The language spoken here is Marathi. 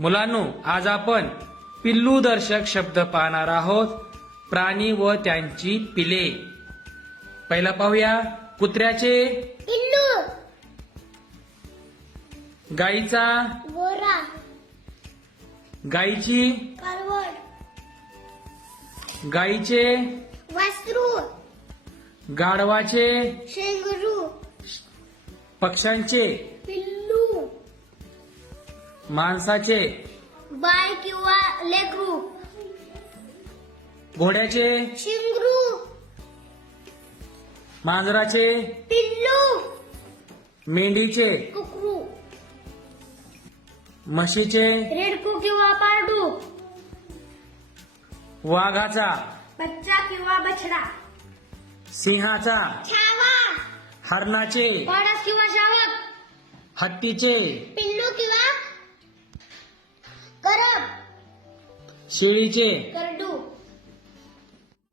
मुलांनो, आज आपण पिल्लूदर्शक शब्द पाहणार आहोत. प्राणी व त्यांची पिले. पहिला पाहूया. कुत्र्याचे पिल्लू, गाईचा, गोरा, गाईची, कालवड, गाईचे, वासरू, गाढवाचे, शेंगरू, पक्ष्यांचे, पिल्लू, माणसाचे, बाय किंवा लेकरू, घोड्याचे, शिंगरू, मांजराचे, पिल्लू, मेंढीचे, कुकरू, म्हशीचे, रेडकू किंवा पारडू, वाघाचा, बच्चा किंवा बछडा, सिंहाचा, छावा, हरणाचे, पाडस किंवा शावक, हत्तीचे, पिल्लू किंवा करब, शेळीचे, करडा.